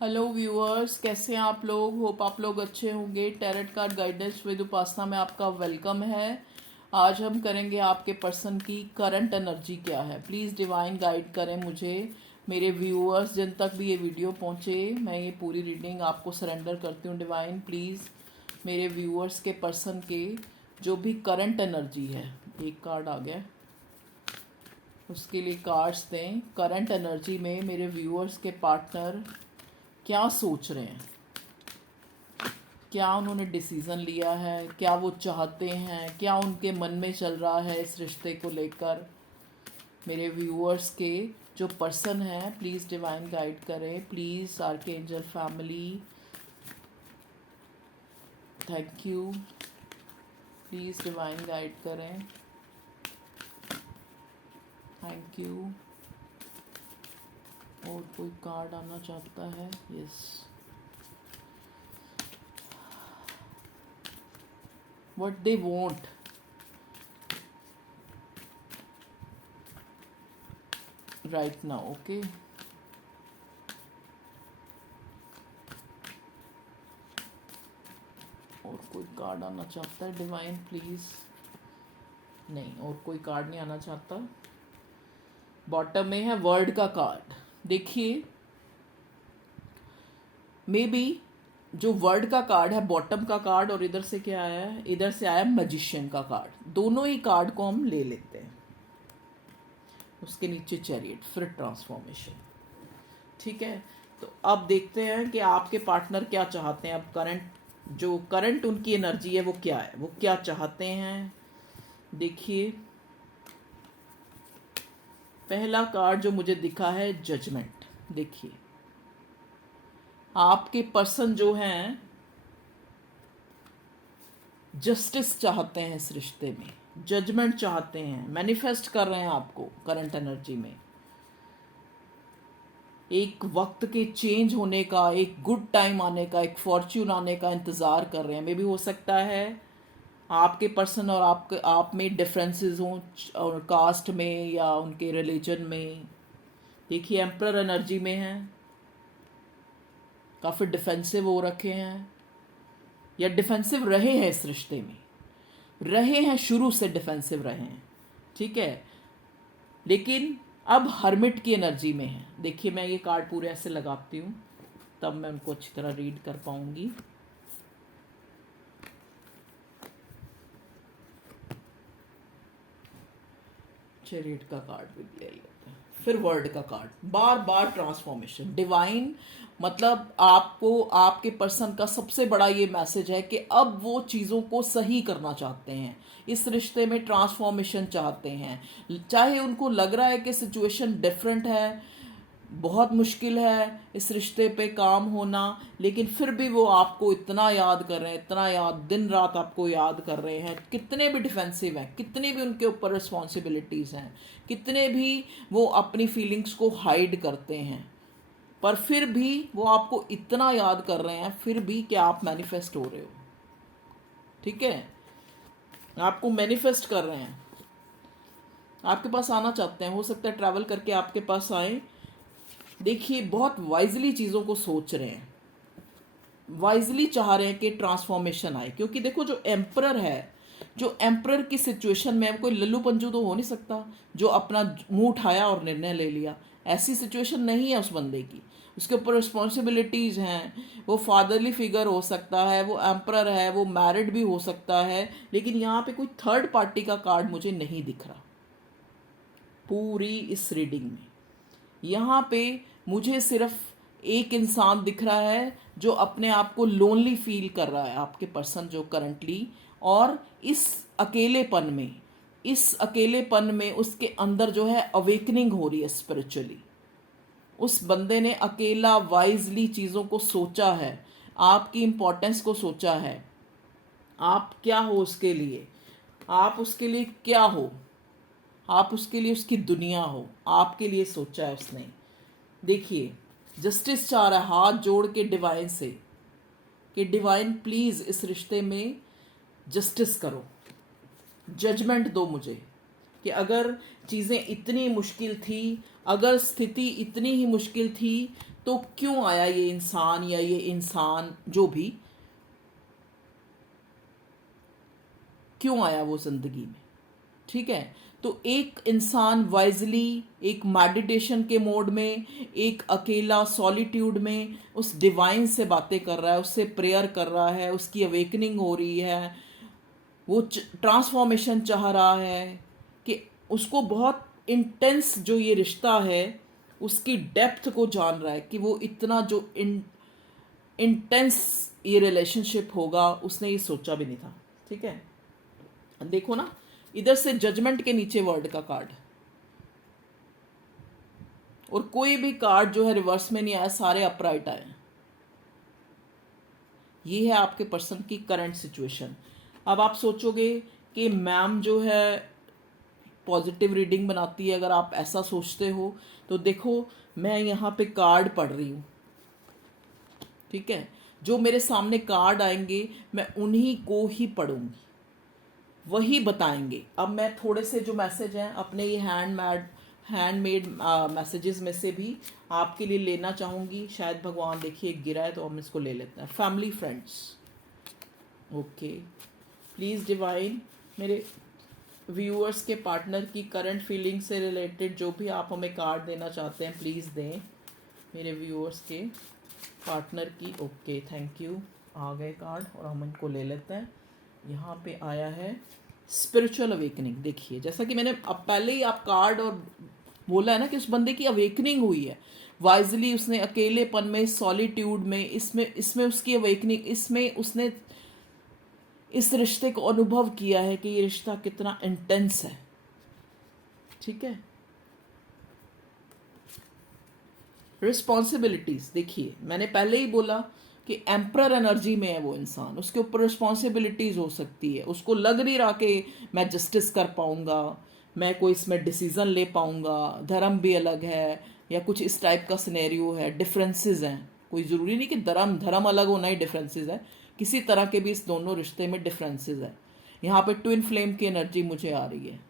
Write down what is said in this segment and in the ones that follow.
Hello viewers, कैसे हैं आप लोग। होप आप लोग अच्छे होंगे। टैरेट कार्ड गाइडेंस विद उपासना में आपका वेलकम है। आज हम करेंगे आपके पर्सन की करंट एनर्जी क्या है। प्लीज़ डिवाइन गाइड करें मुझे, मेरे व्यूअर्स जिन तक भी ये वीडियो पहुँचे। मैं ये पूरी रीडिंग आपको सरेंडर करती हूँ। डिवाइन प्लीज़ मेरे व्यूअर्स के पर्सन के जो भी करंट एनर्जी है, एक कार्ड आ गया, उसके लिए कार्ड्स दें। करंट एनर्जी में मेरे व्यूअर्स के पार्टनर क्या सोच रहे हैं, क्या उन्होंने डिसीज़न लिया है, क्या वो चाहते हैं, क्या उनके मन में चल रहा है इस रिश्ते को लेकर। मेरे व्यूअर्स के जो पर्सन हैं, प्लीज़ डिवाइन गाइड करें। Please archangel family, thank you. Please divine guide करें, थैंक यू। और कोई कार्ड आना चाहता है? Yes. What they want, right now. Okay, और कोई कार्ड आना चाहता है? Divine please. नहीं, और कोई कार्ड नहीं आना चाहता। बॉटम में है वर्ड का कार्ड। देखिए, मे बी जो वर्ड का कार्ड है, बॉटम का कार्ड, और इधर से क्या आया है, इधर से आया मैजिशियन का कार्ड। दोनों ही कार्ड को हम ले लेते हैं। उसके नीचे चैरियट, फिर ट्रांसफॉर्मेशन। ठीक है, तो अब देखते हैं कि आपके पार्टनर क्या चाहते हैं। अब करंट उनकी एनर्जी है वो क्या है, वो क्या चाहते हैं। देखिए, पहला कार्ड जो मुझे दिखा है जजमेंट। देखिए, आपके पर्सन जो हैं जस्टिस चाहते हैं इस रिश्ते में, जजमेंट चाहते हैं, मैनिफेस्ट कर रहे हैं आपको करंट एनर्जी में। एक वक्त के चेंज होने का, एक गुड टाइम आने का, एक फॉर्च्यून आने का इंतज़ार कर रहे हैं। मे भी हो सकता है आपके पर्सन और आप में डिफरेंसेस हों, और कास्ट में या उनके रिलीजन में। देखिए, एम्परर एनर्जी में है, काफ़ी डिफेंसिव हो रखे हैं या डिफेंसिव रहे हैं इस रिश्ते में, रहे हैं, शुरू से डिफेंसिव रहे हैं। ठीक है, लेकिन अब हर्मिट की एनर्जी में है। देखिए, मैं ये कार्ड पूरे ऐसे लगाती हूँ, तब मैं उनको अच्छी तरह रीड कर पाऊंगी। चैरियट का कार्ड भी ले लेते हैं, फिर वर्ड का कार्ड। बार बार ट्रांसफॉर्मेशन। डिवाइन मतलब आपको, आपके पर्सन का सबसे बड़ा ये मैसेज है कि अब वो चीज़ों को सही करना चाहते हैं, इस रिश्ते में ट्रांसफॉर्मेशन चाहते हैं। चाहे उनको लग रहा है कि सिचुएशन डिफरेंट है, बहुत मुश्किल है इस रिश्ते पे काम होना, लेकिन फिर भी वो आपको इतना याद कर रहे हैं, इतना याद, दिन रात आपको याद कर रहे हैं। कितने भी डिफेंसिव हैं, कितने भी उनके ऊपर रिस्पॉन्सिबिलिटीज़ हैं, कितने भी वो अपनी फीलिंग्स को हाइड करते हैं, पर फिर भी वो आपको इतना याद कर रहे हैं, फिर भी क्या आप मैनिफेस्ट हो रहे हो। ठीक है, आपको मैनिफेस्ट कर रहे हैं, आपके पास आना चाहते हैं। हो सकता है ट्रैवल करके आपके पास आए। देखिए, बहुत वाइजली चीज़ों को सोच रहे हैं, वाइजली चाह रहे हैं कि ट्रांसफॉर्मेशन आए। क्योंकि देखो, जो एम्परर है, जो एम्परर की सिचुएशन में कोई लल्लू पंजू तो हो नहीं सकता जो अपना मुंह उठाया और निर्णय ले लिया। ऐसी सिचुएशन नहीं है उस बंदे की, उसके ऊपर रिस्पॉन्सिबिलिटीज़ हैं। वो फादरली फिगर हो सकता है, वो एम्परर है, वो मैरिड भी हो सकता है, लेकिन यहाँ पे कोई थर्ड पार्टी का कार्ड मुझे नहीं दिख रहा पूरी इस रीडिंग में। यहाँ पे मुझे सिर्फ एक इंसान दिख रहा है जो अपने आप को लोनली फील कर रहा है, आपके पर्सन जो करंटली। और इस अकेलेपन में उसके अंदर जो है अवेकनिंग हो रही है स्पिरिचुअली। उस बंदे ने अकेला वाइजली चीज़ों को सोचा है, आपकी इम्पोर्टेंस को सोचा है। आप क्या हो उसके लिए, आप उसके लिए क्या हो, आप उसके लिए उसकी दुनिया हो, आपके लिए सोचा है उसने। देखिए, जस्टिस चाह रहा है हाथ जोड़ के डिवाइन से कि डिवाइन प्लीज़ इस रिश्ते में जस्टिस करो, जजमेंट दो मुझे कि अगर चीज़ें इतनी मुश्किल थी, अगर स्थिति इतनी ही मुश्किल थी, तो क्यों आया ये इंसान, या ये इंसान जो भी क्यों आया वो ज़िंदगी में। ठीक है, तो एक इंसान वाइजली एक मेडिटेशन के मोड में, एक अकेला सॉलिट्यूड में उस डिवाइन से बातें कर रहा है, उससे प्रेयर कर रहा है, उसकी अवेकनिंग हो रही है, वो ट्रांसफॉर्मेशन चाह रहा है, कि उसको बहुत इंटेंस जो ये रिश्ता है उसकी डेप्थ को जान रहा है, कि वो इतना जो इंटेंस ये रिलेशनशिप होगा उसने ये सोचा भी नहीं था। ठीक है, देखो ना, इधर से जजमेंट के नीचे वर्ड का कार्ड, और कोई भी कार्ड जो है रिवर्स में नहीं आया, सारे अपराइट आए। ये है आपके पर्सन की करंट सिचुएशन। अब आप सोचोगे कि मैम जो है पॉजिटिव रीडिंग बनाती है, अगर आप ऐसा सोचते हो तो देखो, मैं यहाँ पे कार्ड पढ़ रही हूँ। ठीक है, जो मेरे सामने कार्ड आएंगे मैं उन्हीं को ही पढ़ूंगी, वही बताएंगे। अब मैं थोड़े से जो मैसेज हैं अपने ये हैंडमेड मैसेजेस में से भी आपके लिए लेना चाहूँगी। शायद भगवान देखिए गिरा है तो हम इसको ले लेते हैं। Family friends, okay, please divine, मेरे व्यूअर्स के पार्टनर की करंट फीलिंग से रिलेटेड जो भी आप हमें कार्ड देना चाहते हैं प्लीज़ दें मेरे व्यूअर्स के पार्टनर की। Okay, thank you. आ गए कार्ड और हम इनको ले लेते हैं। यहाँ पे आया है स्पिरिचुअल अवेकनिंग। देखिए, जैसा कि मैंने अब पहले ही आप कार्ड और बोला है ना कि उस बंदे की अवेकनिंग हुई है वाइजली, उसने अकेलेपन में, सॉलिट्यूड में, इसमें उसकी अवेकनिंग, इसमें उसने इस रिश्ते को अनुभव किया है कि ये रिश्ता कितना इंटेंस है। ठीक है, रिस्पॉन्सिबिलिटीज, देखिए मैंने पहले ही बोला कि एम्प्रर एनर्जी में है वो इंसान, उसके ऊपर रिस्पॉन्सिबिलिटीज हो सकती है, उसको लग नहीं रहा कि मैं जस्टिस कर पाऊंगा, मैं कोई इसमें डिसीजन ले पाऊंगा, धर्म भी अलग है या कुछ इस टाइप का सिनेरियो है, डिफरेंसेस हैं। कोई ज़रूरी नहीं कि धर्म अलग होना ही डिफरेंसेस है, किसी तरह के भी इस दोनों रिश्ते में डिफरेंसेस है। यहाँ पे ट्विन फ्लेम की एनर्जी मुझे आ रही है।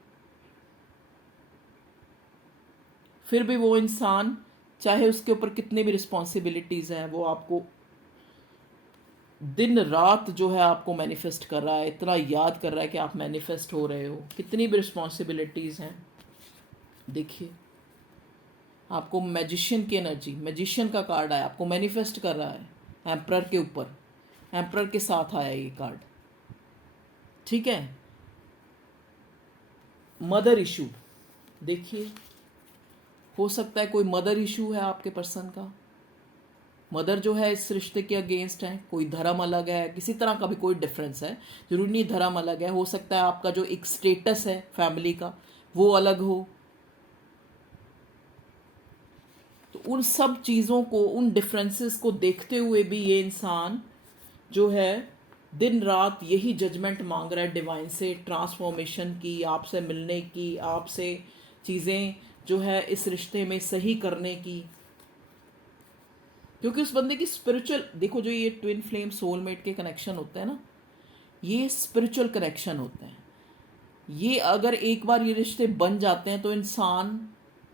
फिर भी वो इंसान, चाहे उसके ऊपर कितनी भी रिस्पॉन्सिबिलिटीज़ हैं, वो आपको दिन रात जो है आपको मैनिफेस्ट कर रहा है, इतना याद कर रहा है कि आप मैनिफेस्ट हो रहे हो। कितनी भी रिस्पॉन्सिबिलिटीज़ हैं, देखिए आपको मैजिशियन की एनर्जी, मैजिशियन का कार्ड आया, आपको मैनिफेस्ट कर रहा है एम्प्रर के ऊपर, एम्प्रर के साथ आया ये कार्ड। ठीक है, मदर इशू, देखिए हो सकता है कोई मदर इशू है आपके पर्सन का। मदर जो है इस रिश्ते के अगेंस्ट है, कोई धर्म अलग है, किसी तरह का भी कोई डिफरेंस है, जरूरी नहीं धर्म अलग है, हो सकता है आपका जो एक स्टेटस है फैमिली का वो अलग हो। तो उन सब चीज़ों को, उन डिफरेंसेस को देखते हुए भी ये इंसान जो है दिन रात यही जजमेंट मांग रहा है डिवाइन से, ट्रांसफॉर्मेशन की, आपसे मिलने की, आपसे चीज़ें जो है इस रिश्ते में सही करने की। क्योंकि उस बंदे की स्पिरिचुअल, देखो जो ये ट्विन फ्लेम सोलमेट के कनेक्शन होते हैं ना, ये स्पिरिचुअल कनेक्शन होते हैं। ये अगर एक बार ये रिश्ते बन जाते हैं तो इंसान,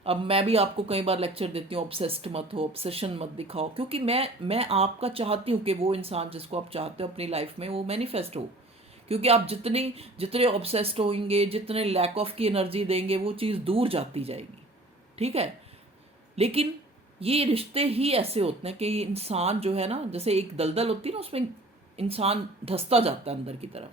अब मैं भी आपको कई बार लेक्चर देती हूँ, ऑब्सेस्ड मत हो, ऑब्सेशन मत दिखाओ, क्योंकि मैं आपका चाहती हूँ कि वो इंसान जिसको आप चाहते हो अपनी लाइफ में वो मैनिफेस्ट हो। क्योंकि आप जितने ऑब्सेस्ड होंगे, जितने लैक ऑफ की एनर्जी देंगे, वो चीज़ दूर जाती जाएगी। ठीक है, लेकिन ये रिश्ते ही ऐसे होते हैं कि ये इंसान जो है ना, जैसे एक दलदल होती है ना, उसमें इंसान धंसता जाता है अंदर की तरफ,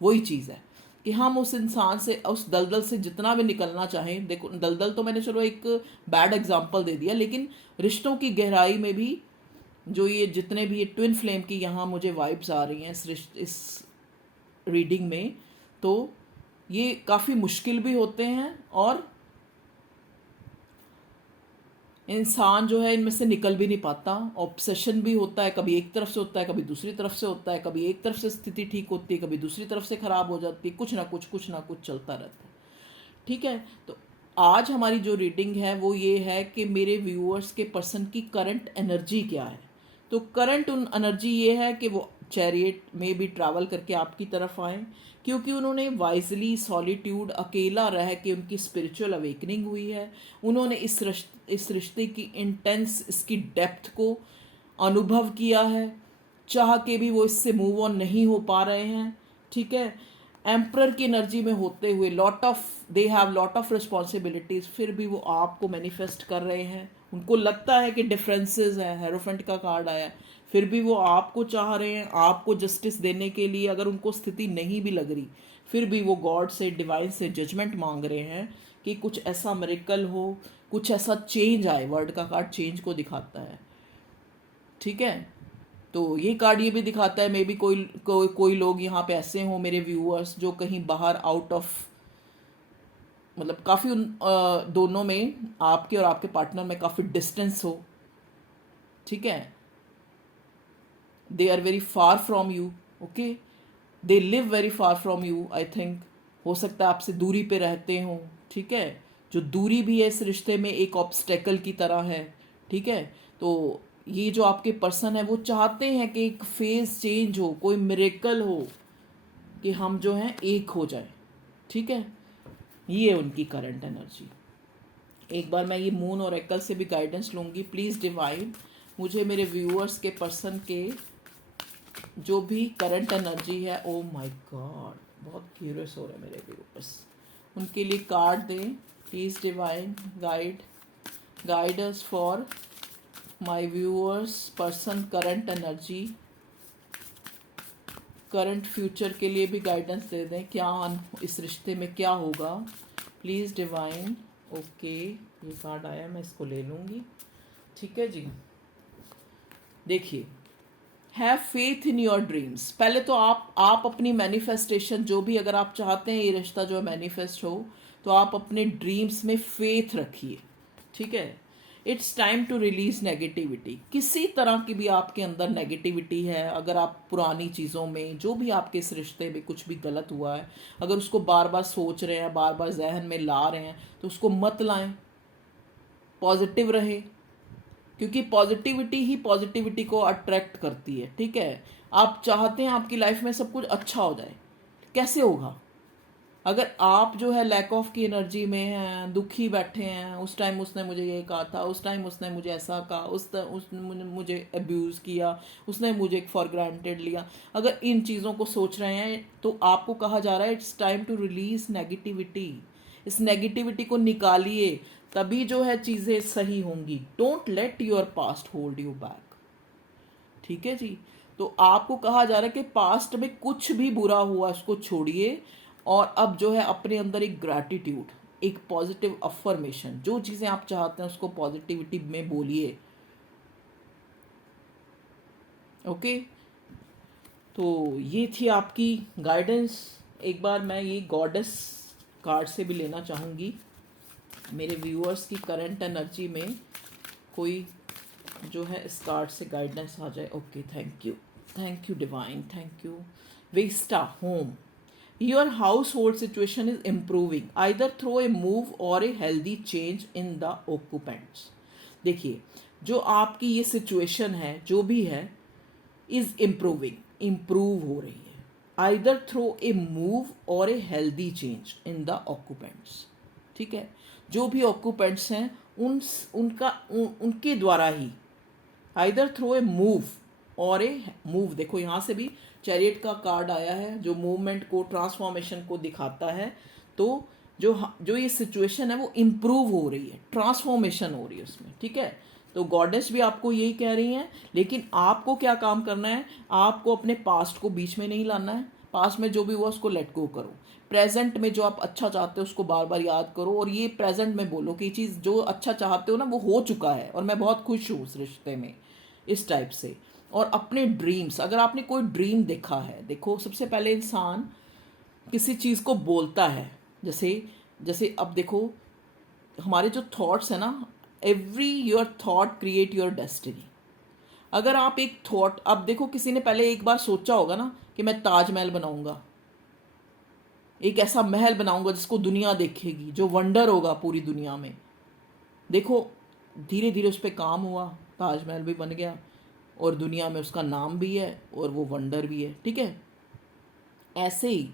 वही चीज़ है कि हम उस इंसान से, उस दलदल से जितना भी निकलना चाहें, देखो दलदल तो मैंने चलो एक बैड एग्जांपल दे दिया, लेकिन रिश्तों की गहराई में भी जो ये जितने भी ये ट्विन फ्लेम की यहाँ मुझे वाइब्स आ रही हैं इस रीडिंग में, तो ये काफ़ी मुश्किल भी होते हैं और इंसान जो है इनमें से निकल भी नहीं पाता। ऑब्सेशन भी होता है, कभी एक तरफ से होता है, कभी दूसरी तरफ से होता है, कभी एक तरफ से स्थिति ठीक होती है, कभी दूसरी तरफ से ख़राब हो जाती है, कुछ ना कुछ चलता रहता है। ठीक है, तो आज हमारी जो रीडिंग है वो ये है कि मेरे व्यूअर्स के पर्सन की करंट एनर्जी क्या है। तो करंट एनर्जी ये है कि वो चैरियट में भी ट्रैवल करके आपकी तरफ आए, क्योंकि उन्होंने वाइजली सॉलिट्यूड अकेला रह के उनकी स्पिरिचुअल अवेकनिंग हुई है। उन्होंने इस रिश्ते की इंटेंस, इसकी डेप्थ को अनुभव किया है, चाह के भी वो इससे मूव ऑन नहीं हो पा रहे हैं। ठीक है, एम्प्रर की एनर्जी में होते हुए they have lot of responsibilities, फिर भी वो आपको मैनिफेस्ट कर रहे हैं। उनको लगता है कि डिफरेंसेस है, हेरोफेंट का कार्ड आया है, फिर भी वो आपको चाह रहे हैं, आपको जस्टिस देने के लिए। अगर उनको स्थिति नहीं भी लग रही, फिर भी वो गॉड से, डिवाइन से जजमेंट मांग रहे हैं कि कुछ ऐसा मिरेकल हो, कुछ ऐसा चेंज आए। वर्ड का कार्ड चेंज को दिखाता है। ठीक है, तो ये कार्ड ये भी दिखाता है मे बी कोई लोग यहाँ पे ऐसे हों मेरे व्यूअर्स जो कहीं बाहर आउट ऑफ, मतलब काफ़ी दोनों में, आपके और आपके पार्टनर में काफ़ी डिस्टेंस हो। ठीक है, they are very far from you. Okay, they live very far from you. I think हो सकता है आपसे दूरी पे रहते हों। ठीक है, जो दूरी भी है इस रिश्ते में एक ऑब्स्टेकल की तरह है। ठीक है, तो ये जो आपके पर्सन है वो चाहते हैं कि एक फेज चेंज हो, कोई मिरेकल हो, कि हम जो हैं एक हो जाए। ठीक है, ये है उनकी करंट एनर्जी। एक बार मैं ये मून और एकल से भी गाइडेंस लूँगी। प्लीज़ डिवाइन मुझे मेरे व्यूअर्स के पर्सन के जो भी करंट एनर्जी है, ओ माय गॉड, बहुत क्यूरियस हो रहे हैं मेरे व्यूअर्स, उनके लिए कार्ड दें। Please divine guide us for my viewers person current energy, current future के लिए भी गाइडेंस दे दें। क्या इस रिश्ते में क्या होगा, प्लीज़ डिवाइन। ओके, ये कार्ड आया, मैं इसको ले लूँगी। ठीक है जी, देखिए, have faith in your dreams. पहले तो आप अपनी मैनिफेस्टेशन, जो भी अगर आप चाहते हैं ये रिश्ता जो है मैनिफेस्ट हो, तो आप अपने ड्रीम्स में फेथ रखिए। ठीक है, it's time to release negativity. किसी तरह की भी आपके अंदर नेगेटिविटी है, अगर आप पुरानी चीज़ों में, जो भी आपके इस रिश्ते में कुछ भी गलत हुआ है, अगर उसको बार बार सोच रहे हैं, बार बार जहन में ला रहे हैं, तो उसको मत लाएं, पॉजिटिव रहे, क्योंकि पॉजिटिविटी ही पॉजिटिविटी को अट्रैक्ट करती है। ठीक है, आप चाहते हैं आपकी लाइफ में सब कुछ अच्छा हो जाए, कैसे होगा? अगर आप जो है लैक ऑफ की एनर्जी में हैं, दुखी बैठे हैं, उस टाइम उसने मुझे ये कहा था, उस टाइम उसने मुझे ऐसा कहा, उसने मुझे अब्यूज़ किया, उसने मुझे फॉर ग्रांटेड लिया, अगर इन चीज़ों को सोच रहे हैं, तो आपको कहा जा रहा है it's time to release negativity. इस नेगेटिविटी को निकालिए, तभी जो है चीज़ें सही होंगी। Don't let your past hold you back. ठीक है जी, तो आपको कहा जा रहा है कि पास्ट में कुछ भी बुरा हुआ उसको छोड़िए, और अब जो है अपने अंदर एक ग्रैटिट्यूड, एक पॉजिटिव अफर्मेशन, जो चीज़ें आप चाहते हैं उसको पॉजिटिविटी में बोलिए। ओके, तो ये थी आपकी गाइडेंस। एक बार मैं ये गॉडेस कार्ड से भी लेना चाहूँगी, मेरे व्यूअर्स की करंट एनर्जी में कोई जो है इस कार्ड से गाइडेंस आ जाए। Okay, thank you divine, thank you. वेस्टा home, your house hold situation is improving either through a move or a healthy change in the occupants. देखिए, जो आपकी ये सिचुएशन है जो भी है, इज इम्प्रूविंग, इम्प्रूव हो रही है, either through a move or a healthy change in the occupants. ठीक है, जो भी ऑक्यूपेंट्स हैं उनके द्वारा ही, either through a move or A move. देखो यहाँ से भी चैरियट का कार्ड आया है जो मूवमेंट को, ट्रांसफॉर्मेशन को दिखाता है। तो जो ये सिचुएशन है वो इम्प्रूव हो रही है, ट्रांसफॉर्मेशन हो रही है उसमें। ठीक है, तो गॉडेस भी आपको यही कह रही हैं, लेकिन आपको क्या काम करना है, आपको अपने पास्ट को बीच में नहीं लाना है। पास्ट में जो भी हुआ उसको लेट गो करो, प्रेजेंट में जो आप अच्छा चाहते हो उसको बार बार याद करो, और ये प्रेजेंट में बोलो कि चीज़ जो अच्छा चाहते हो ना वो हो चुका है, और मैं बहुत खुश हूँ उस रिश्ते में, इस टाइप से। और अपने ड्रीम्स, अगर आपने कोई ड्रीम देखा है, देखो सबसे पहले इंसान किसी चीज़ को बोलता है, जैसे अब देखो हमारे जो थॉट्स है ना, every your thought create your destiny. अगर आप एक थॉट, अब देखो किसी ने पहले एक बार सोचा होगा ना कि मैं ताजमहल बनाऊंगा, एक ऐसा महल बनाऊंगा जिसको दुनिया देखेगी, जो वंडर होगा पूरी दुनिया में। देखो धीरे धीरे उस पर काम हुआ, ताजमहल भी बन गया, और दुनिया में उसका नाम भी है और वो वंडर भी है, ठीक है। ऐसे ही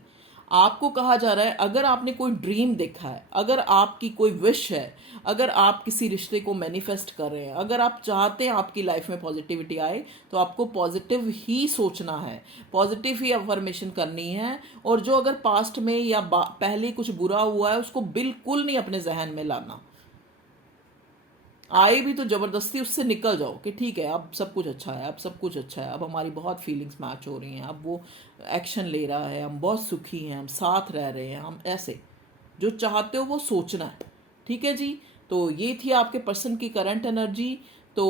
आपको कहा जा रहा है, अगर आपने कोई ड्रीम देखा है, अगर आपकी कोई विश है, अगर आप किसी रिश्ते को मैनिफेस्ट कर रहे हैं, अगर आप चाहते हैं आपकी लाइफ में पॉजिटिविटी आए, तो आपको पॉजिटिव ही सोचना है, पॉजिटिव ही अफर्मेशन करनी है। और जो अगर पास्ट में या पहले कुछ बुरा हुआ है उसको बिल्कुल नहीं अपने जहन में लाना। आए भी तो ज़बरदस्ती उससे निकल जाओ कि ठीक है अब सब कुछ अच्छा है, अब सब कुछ अच्छा है, अब हमारी बहुत फीलिंग्स मैच हो रही हैं, अब वो एक्शन ले रहा है, हम बहुत सुखी हैं, हम साथ रह रहे हैं, हम ऐसे जो चाहते हो वो सोचना है, ठीक है जी। तो ये थी आपके पर्सन की करंट एनर्जी। तो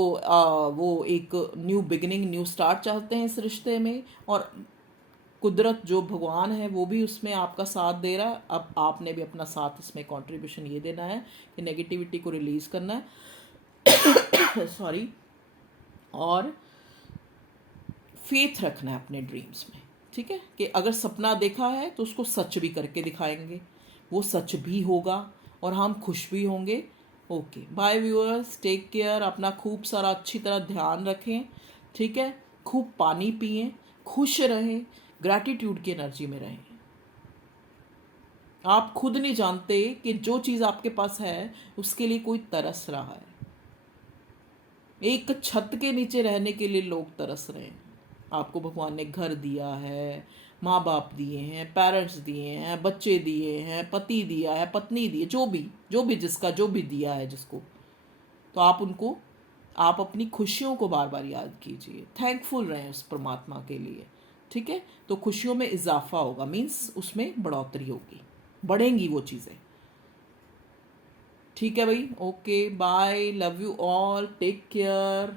वो एक न्यू बिगिनिंग, न्यू स्टार्ट चाहते हैं इस रिश्ते में, और कुदरत जो भगवान है वो भी उसमें आपका साथ दे रहा है। अब आपने भी अपना साथ इसमें कंट्रीब्यूशन ये देना है कि नेगेटिविटी को रिलीज़ करना है सॉरी, और फेथ रखना है अपने ड्रीम्स में, ठीक है। कि अगर सपना देखा है तो उसको सच भी करके दिखाएंगे, वो सच भी होगा और हम खुश भी होंगे। Okay bye viewers, take care, अपना खूब सारा अच्छी तरह ध्यान रखें, ठीक है। खूब पानी पिएं, खुश रहें, ग्रैटिट्यूड की एनर्जी में रहें। आप खुद नहीं जानते कि जो चीज़ आपके पास है उसके लिए कोई तरस रहा है। एक छत के नीचे रहने के लिए लोग तरस रहे हैं। आपको भगवान ने घर दिया है, माँ बाप दिए हैं, पेरेंट्स दिए हैं, बच्चे दिए हैं, पति दिया है, पत्नी दी है, जो भी जिसका जो भी दिया है जिसको, तो आप अपनी खुशियों को बार बार याद कीजिए, थैंकफुल रहें उस परमात्मा के लिए, ठीक है। तो खुशियों में इजाफा होगा, मीन्स उसमें बढ़ोतरी होगी, बढ़ेंगी वो चीज़ें, ठीक है भाई। Okay bye, love you all, take care.